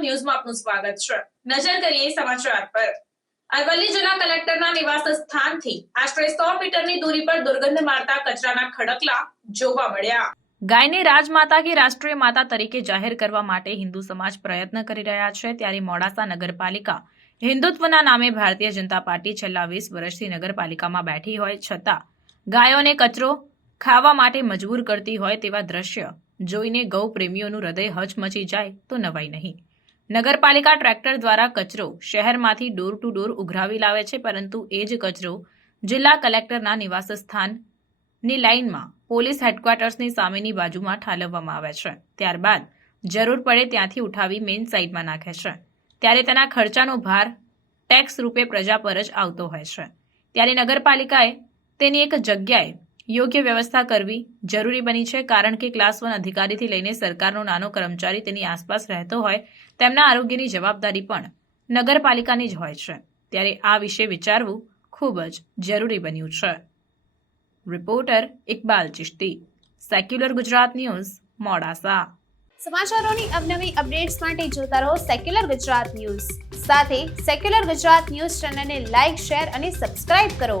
ન્યૂઝમાં આપનું સ્વાગત છે. નજર કરીએ સમાચાર પર. અરવલ્લી જિલ્લા કલેક્ટરના નિવાસ સ્થાનથી આશરે સો મીટરની દૂરી પર દુર્ગંધ મારતા કચરાના ખડકલા જોવા મળ્યા. ગાયને રાજમાતા કે રાષ્ટ્રીય માતા તરીકે જાહેર કરવા માટે હિન્દુ સમાજ પ્રયત્ન કરી રહ્યા છે, ત્યારે મોડાસા નગરપાલિકા હિન્દુત્વના નામે ભારતીય જનતા પાર્ટી છેલ્લા વીસ વર્ષથી નગરપાલિકામાં બેઠી હોય, છતાં ગાયોને કચરો ખાવા માટે મજબૂર કરતી હોય તેવા દ્રશ્ય જોઈને ગૌ પ્રેમીઓનું હૃદય હચમચી જાય તો નવાઈ નહીં. નગરપાલિકા ટ્રેક્ટર દ્વારા કચરો શહેરમાંથી ડોર ટુ ડોર ઉઘરાવી લાવે છે, પરંતુ એ જ કચરો જિલ્લા કલેક્ટરના નિવાસ સ્થાનની લાઇનમાં પોલીસ હેડક્વાર્ટર્સની સામેની બાજુમાં ઠાલવવામાં આવે છે. ત્યારબાદ જરૂર પડે ત્યાંથી ઉઠાવી મેઇન સાઇડમાં નાખે છે. ત્યારે તેના ખર્ચાનો ભાર ટેક્સ રૂપે પ્રજા પર જ આવતો હોય છે. ત્યારે નગરપાલિકાએ તેની એક જગ્યાએ યોગ્ય વ્યવસ્થા કરવી જરૂરી બની છે, કારણ કે ક્લાસ વન અધિકારીથી લઈને સરકારનો નાનો કર્મચારી તેની આસપાસ રહેતો હોય, તેમના આરોગ્યની જવાબદારી પણ નગરપાલિકાની જ હોય છે. ત્યારે આ વિશે વિચારવું ખૂબ જ જરૂરી બન્યું છે. Reporter Iqbal Chishti secular Gujarat news Modasa. સમાચારોની અવનવી અપડેટ્સ માટે જોતા રહો સેક્યુલર ગુજરાત ન્યૂઝ સાથે સેક્યુલર ગુજરાત ન્યૂઝ ચેનલને લાઇક શેર અને સબસ્ક્રાઇબ કરો.